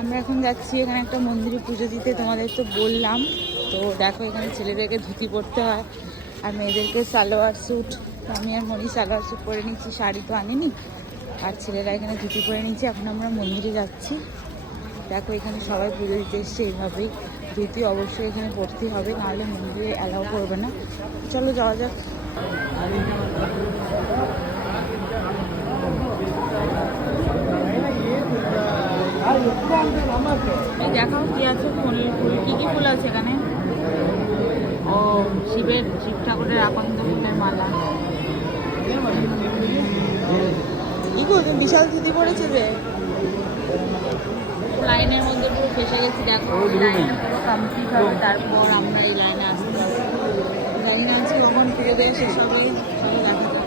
আমরা এখন যাচ্ছি এখানে একটা মন্দিরে পুজো দিতে, তোমাদের তো বললাম। তো দেখো এখানে ছেলেদেরকে ধুতি পরতে হয় আর মেয়েদেরকে সালোয়ার স্যুট। আমি আর মনি সালোয়ার স্যুট পরে নিচ্ছি, শাড়ি তো আনিনি। আর ছেলেরা এখানে ধুতি পরে নিচ্ছে। এখন আমরা মন্দিরে যাচ্ছি। দেখো এখানে সবাই পুজো দিতে এসছে এইভাবেই। ধুতি অবশ্যই এখানে পরতেই হবে, নাহলে মন্দিরে অ্যালাউ করবে না। চলো যাওয়া যাক। দেখাও কি আছে, ফুল ফুল কি কি ফুল আছে এখানে? ও শিব ঠাকুরের আকন্দ ফুলের মালা। কি গো তুমি বিশাল ধুতি পড়েছে যে। লাইনের মধ্যে পুরো ফেসে গেছি। দেখো লাইনটা পুরো কমপ্লিট হবে, তারপর আমরা এই লাইনে আসতে হবে। জানি না আজকে কখন পুজো দেওয়া শেষ হবে, চলো দেখা যাক।